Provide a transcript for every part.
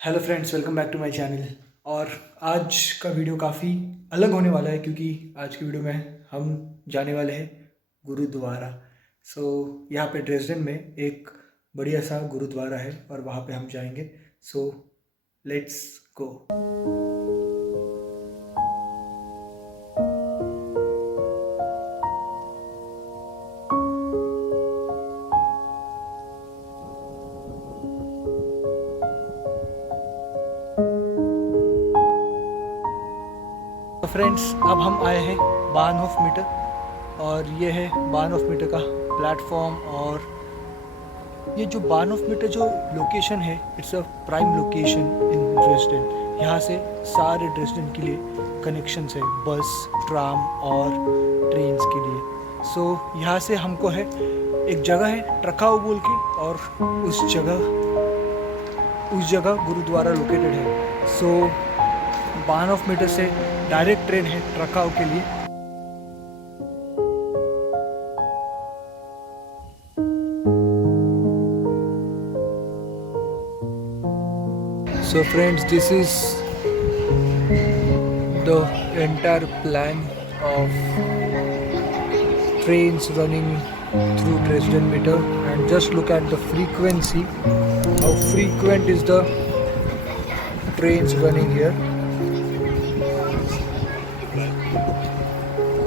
Hello friends, welcome back to my channel. और आज का वीडियो काफ़ी अलग होने वाला है क्योंकि आज की वीडियो में हम जाने वाले हैं गुरुद्वारा। यहाँ पे ड्रेसडन में एक बढ़िया सा गुरुद्वारा है और वहाँ पे हम जाएंगे। Let's go. तो फ्रेंड्स, अब हम आए हैं बान ऑफ मीटर और ये है बान ऑफ मीटर का प्लेटफॉर्म। और ये जो बान ऑफ मीटर जो लोकेशन है, it's a prime location in Dresden. यहाँ से सारे ड्रेसडन के लिए कनेक्शंस है, बस, ट्राम और ट्रेन्स के लिए। यहाँ से हमको है एक जगह है ट्रकाओ बोल के, और उस जगह गुरुद्वारा लोकेटेड है। बान ऑफ मीटर से डायरेक्ट ट्रेन है ट्रकाओ के लिए। So friends, this is the entire plan of trains running through Dresden meter, and just look at the frequency, how frequent is the trains running here.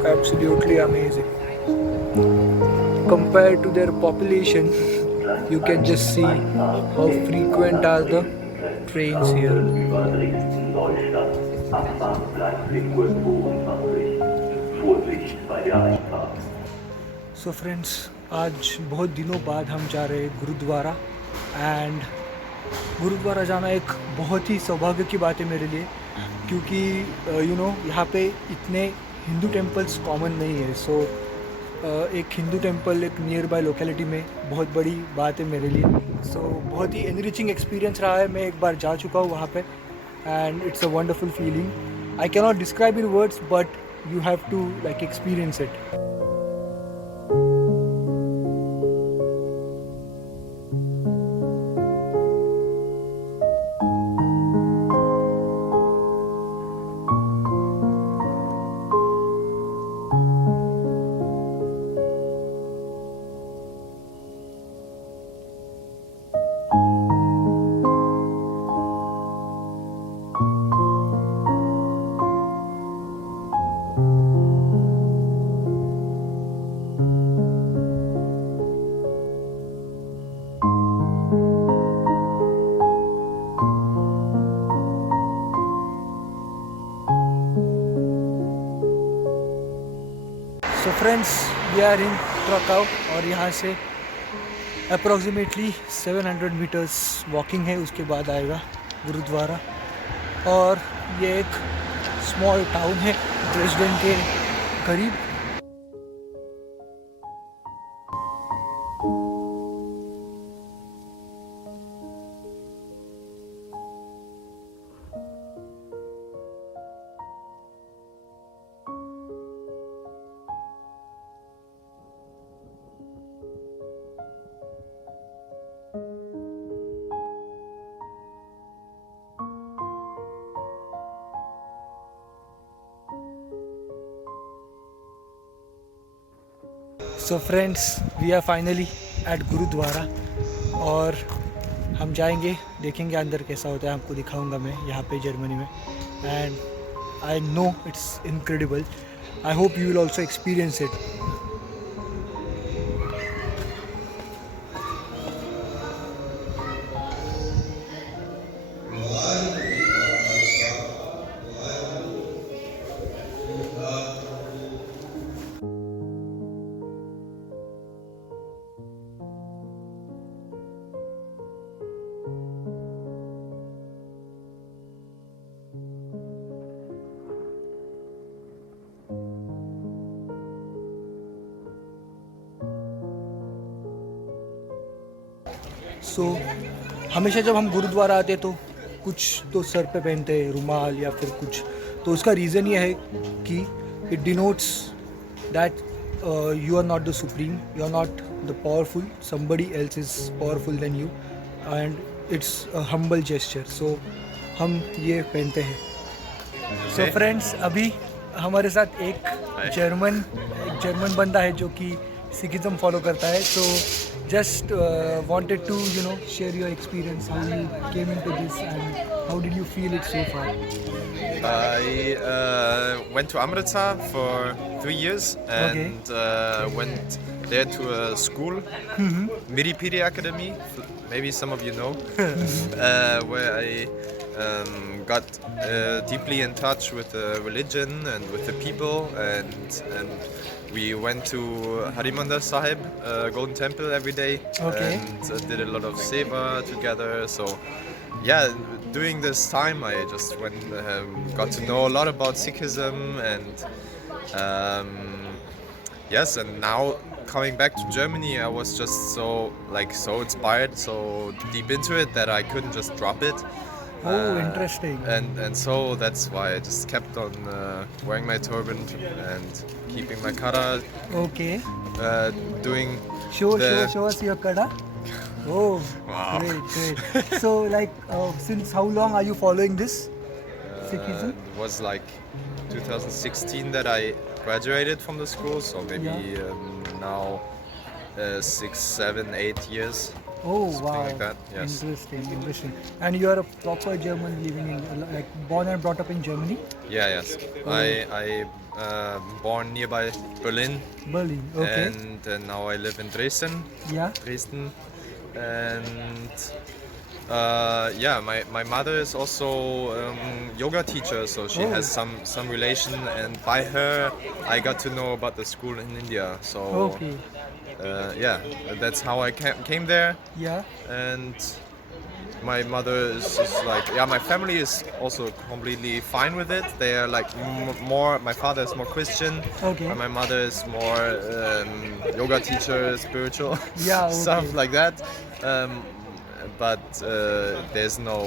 Absolutely amazing. Compared to their population, you can just see how frequent are the trains here. So friends, आज बहुत दिनों बाद हम जा रहे हैं gurdwara. And gurdwara जाना एक बहुत ही सौभाग्य की बात है मेरे लिए, क्योंकि यहाँ पे इतने हिंदू टेम्पल्स कॉमन नहीं है। एक हिंदू टेम्पल एक नियर बाय लोकेलिटी में बहुत बड़ी बात है मेरे लिए। बहुत ही एनरिचिंग एक्सपीरियंस रहा है। मैं एक बार जा चुका हूँ वहाँ पे, and it's a wonderful feeling. I can not describe in words, but you have to experience it. Friends, we are in ट्रकाओ और यहाँ से अप्रॉक्सीमेटली 700 मीटर्स वॉकिंग है। उसके बाद आएगा गुरुद्वारा। और ये एक स्मॉल टाउन है ड्रेसडन के करीब। So friends, we are finally at gurdwara और हम जाएंगे, देखेंगे अंदर कैसा होता है। आपको दिखाऊंगा मैं यहाँ पे जर्मनी में, and I know it's incredible. I hope you will also experience it. हमेशा जब हम गुरुद्वारा आते तो कुछ तो सर पे पहनते हैं रुमाल या फिर कुछ। तो उसका रीज़न ये है कि it denotes that you are not the supreme, you are not the powerful, somebody else is powerful than you. And it's a humble gesture, so हम ये पहनते हैं। सो फ्रेंड्स, अभी हमारे साथ एक जर्मन बंदा है जो कि सिखिज्म फॉलो करता है। So just wanted to share your experience, how you came into this and how did you feel it so far? I went to Amritsar for 3 years and went there to a school, Miri Piri Academy, maybe some of you know, where I got deeply in touch with the religion and with the people, and we went to Harimandar Sahib, Golden Temple, every day, and did a lot of seva together. So yeah, during this time I just got to know a lot about Sikhism, and yes, and now coming back to Germany, I was just so inspired, so deep into it that I couldn't just drop it. Interesting. And so that's why I just kept on wearing my turban and keeping my kara. Okay. Doing Show us your kada. Oh, Wow. Great. So, since how long are you following this Sikhism? It was like 2016 that I graduated from the school, so maybe now 6, 7, 8 years. Oh, something wow. like that. Yes. Interesting. And you are a proper German living in, born and brought up in Germany? Yeah, yes. I born nearby Berlin. Berlin, okay. And now I live in Dresden. Yeah. Dresden. And yeah, my mother is also yoga teacher, so she has some relation, and by her I got to know about the school in India. So Okay. yeah, that's how I came there. Yeah. And my mother is just like, yeah, my family is also completely fine with it. They are like more, my father is more Christian, Okay. and my mother is more yoga teacher, spiritual, Yeah, okay. stuff like that. But there's no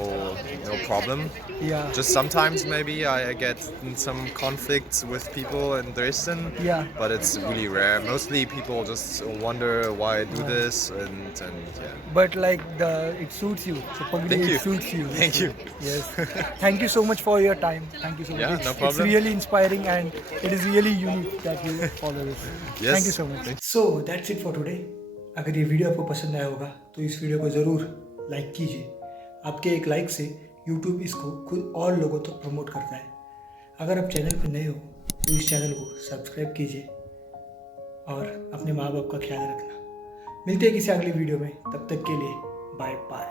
problem. Yeah. Just sometimes maybe I get in some conflicts with people in Dresden. Yeah. But it's really rare. Mostly people just wonder why I do this, and yeah. But it suits you. So Thank it you. suits you. Thank you. Yes. Thank you so much for your time. Thank you so much. Yeah, no It's problem. really inspiring and it is really unique that you follow this. Yes. Thank you so much. So that's it for today. अगर ये video आपको पसंद आया होगा तो इस video को ज़रूर लाइक कीजिए। आपके एक लाइक से YouTube इसको खुद और लोगों तक प्रमोट करता है। अगर आप चैनल पर नए हो तो इस चैनल को सब्सक्राइब कीजिए और अपने माँ बाप का ख्याल रखना। मिलते हैं किसी अगली वीडियो में, तब तक के लिए बाय बाय।